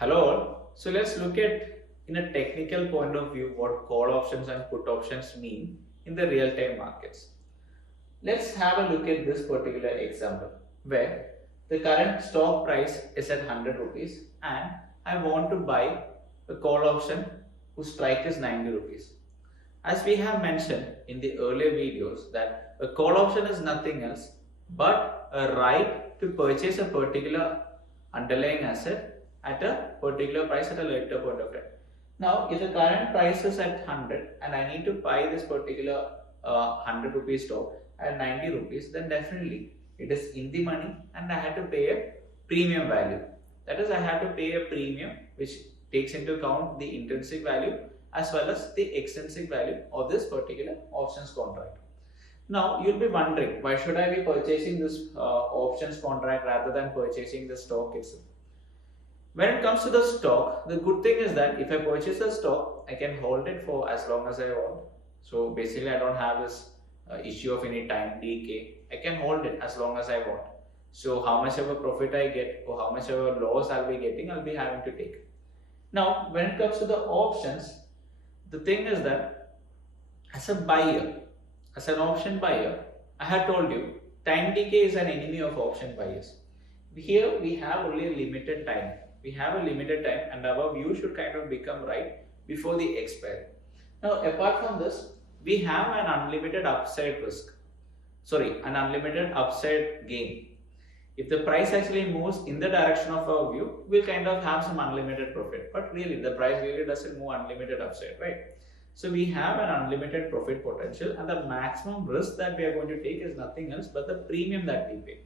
Hello all. So let's look at in a technical point of view what call options and put options mean in the real-time markets. Let's have a look at this particular example where the current stock price is at 100 rupees and I want to buy a call option whose strike is 90 rupees. As we have mentioned in the earlier videos that a call option is nothing else but a right to purchase a particular underlying asset at a particular price at a later point of time. Now, if the current price is at 100 and I need to buy this particular 100 rupees stock at 90 rupees, then definitely it is in the money and I had to pay a premium value. That is, I have to pay a premium which takes into account the intrinsic value as well as the extrinsic value of this particular options contract. Now you'll be wondering, why should I be purchasing this options contract rather than purchasing the stock itself? When it comes to the stock, the good thing is that if I purchase a stock, I can hold it for as long as I want. So basically, I don't have this issue of any time decay. I can hold it as long as I want. So how much of a profit I get or how much of a loss I'll be getting, I'll be having to take. Now, when it comes to the options, the thing is that as a buyer, as an option buyer, I had told you time decay is an enemy of option buyers. Here we have only a limited time. We have a limited time and our view should kind of become right before the expiry. Now, apart from this, we have an unlimited upside risk. Sorry, an unlimited upside gain. If the price actually moves in the direction of our view, we'll kind of have some unlimited profit. But really, the price really doesn't move unlimited upside, right? So we have an unlimited profit potential, and the maximum risk that we are going to take is nothing else but the premium that we pay.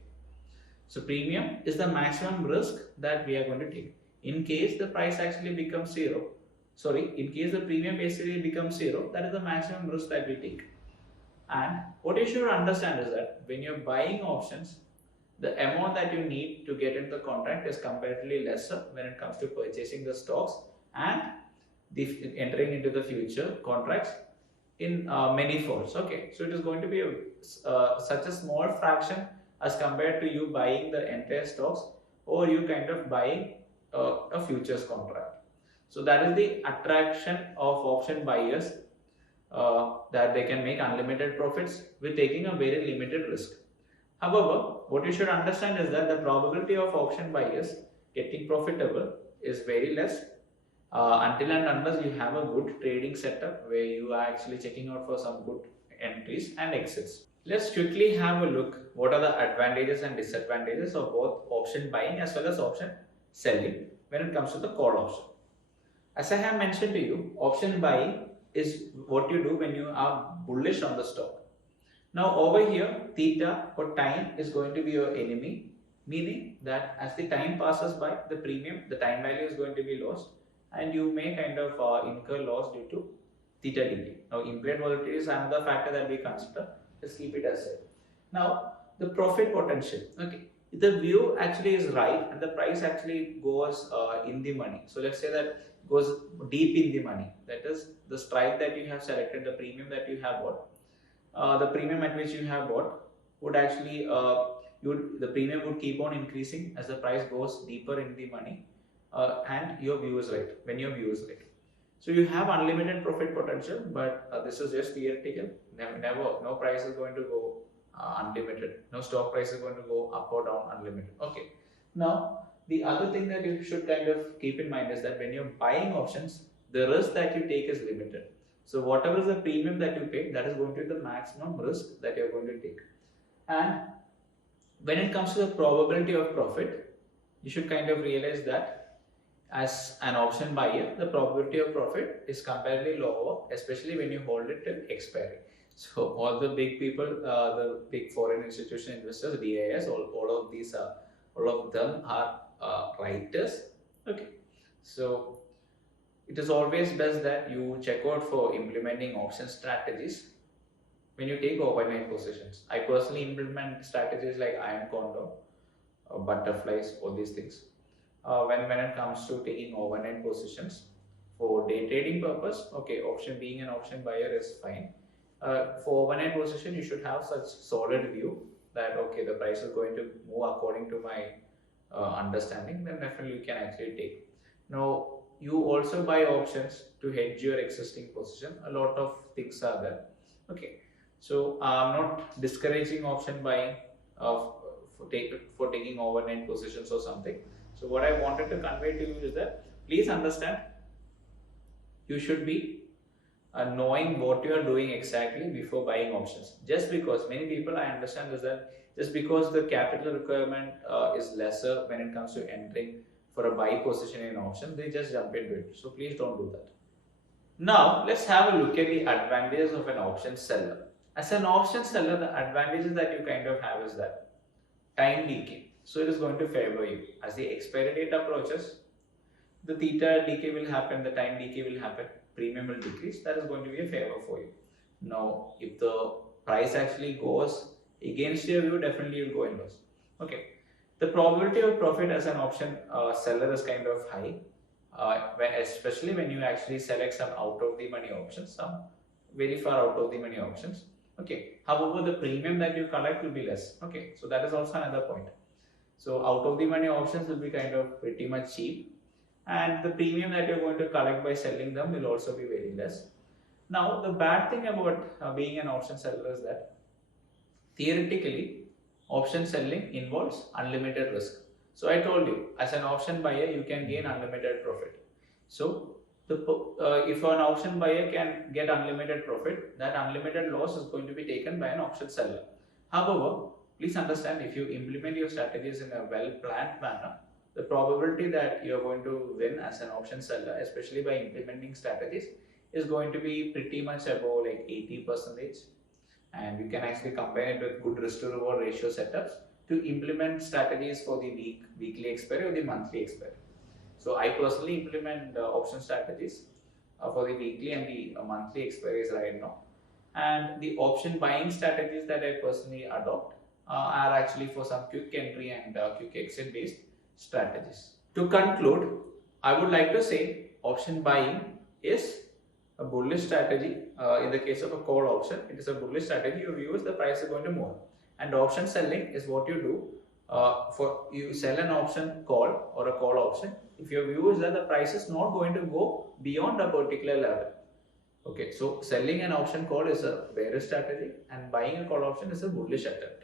So premium is the maximum risk that we are going to take. In case the price actually becomes zero, sorry, in case the premium basically becomes zero, that is the maximum risk that we take. And what you should understand is that when you're buying options, the amount that you need to get into the contract is comparatively lesser when it comes to purchasing the stocks and entering into the future contracts in many folds. Okay, so it is going to be such a small fraction as compared to you buying the entire stocks or you kind of buying a futures contract. So that is the attraction of option buyers, that they can make unlimited profits with taking a very limited risk. However, what you should understand is that the probability of option buyers getting profitable is very less until and unless you have a good trading setup where you are actually checking out for some good entries and exits. Let's quickly have a look what are the advantages and disadvantages of both option buying as well as option selling when it comes to the call option. As I have mentioned to you, option buying is what you do when you are bullish on the stock. Now over here, theta or time is going to be your enemy, meaning that as the time passes by, the premium, the time value is going to be lost and you may kind of incur loss due to theta degree. Now implied volatility is another factor that we consider. Just keep it as said. Now the profit potential. Okay, if the view actually is right and the price actually goes in the money. So let's say that goes deep in the money. That is the strike that you have selected, the premium that you have bought. The premium at which you have bought would actually the premium would keep on increasing as the price goes deeper in the money, and your view is right when your view is right. So you have unlimited profit potential, but this is just theoretical. Never, no price is going to go unlimited. No stock price is going to go up or down unlimited. Okay. Now the other thing that you should kind of keep in mind is that when you're buying options, the risk that you take is limited. So whatever is the premium that you pay, that is going to be the maximum risk that you're going to take. And when it comes to the probability of profit, you should kind of realize that as an option buyer, the probability of profit is comparatively lower, especially when you hold it till expiry. So all the big people, the big foreign institution investors, DIS, all of them are writers. Okay, so it is always best that you check out for implementing option strategies when you take overnight positions. I personally implement strategies like iron condor, butterflies, all these things. When it comes to taking overnight positions for day trading purpose, okay, option being an option buyer is fine. For overnight position, you should have such solid view that okay, the price is going to move according to my understanding. Then definitely you can actually take. Now, you also buy options to hedge your existing position. A lot of things are there. Okay, so I'm not discouraging option buying for taking overnight positions or something. So what I wanted to convey to you is that please understand you should be knowing what you are doing exactly before buying options. Just because many people I understand is that just because the capital requirement is lesser when it comes to entering for a buy position in option, they just jump into it. So please don't do that. Now let's have a look at the advantages of an option seller. As an option seller, the advantages that you kind of have is that time decay. So it is going to favor you as the expiry date approaches. The theta decay will happen, the time decay will happen, premium will decrease. That is going to be a favor for you. Now, if the price actually goes against your view, definitely you'll go in loss. Okay. The probability of profit as an option seller is kind of high, especially when you actually select some out of the money options, some very far out of the money options. Okay. However, the premium that you collect will be less. Okay. So that is also another point. So out of the money options will be kind of pretty much cheap, and the premium that you're going to collect by selling them will also be very less. Now, the bad thing about being an option seller is that theoretically, option selling involves unlimited risk. So I told you, as an option buyer, you can gain unlimited profit. So if an option buyer can get unlimited profit, that unlimited loss is going to be taken by an option seller. However, please understand, if you implement your strategies in a well-planned manner, the probability that you are going to win as an option seller, especially by implementing strategies, is going to be pretty much above like 80%. And you can actually combine it with good risk to reward ratio setups to implement strategies for the weekly expiry or the monthly expiry. So I personally implement option strategies for the weekly and the monthly expiries right now. And the option buying strategies that I personally adopt are actually for some quick entry and quick exit based strategies. To conclude, I would like to say option buying is a bullish strategy. In the case of a call option, it is a bullish strategy. Your view is the price is going to move, and option selling is what you do for you sell an option call or a call option if your view is that the price is not going to go beyond a particular level. Okay, so selling an option call is a bearish strategy and buying a call option is a bullish attempt.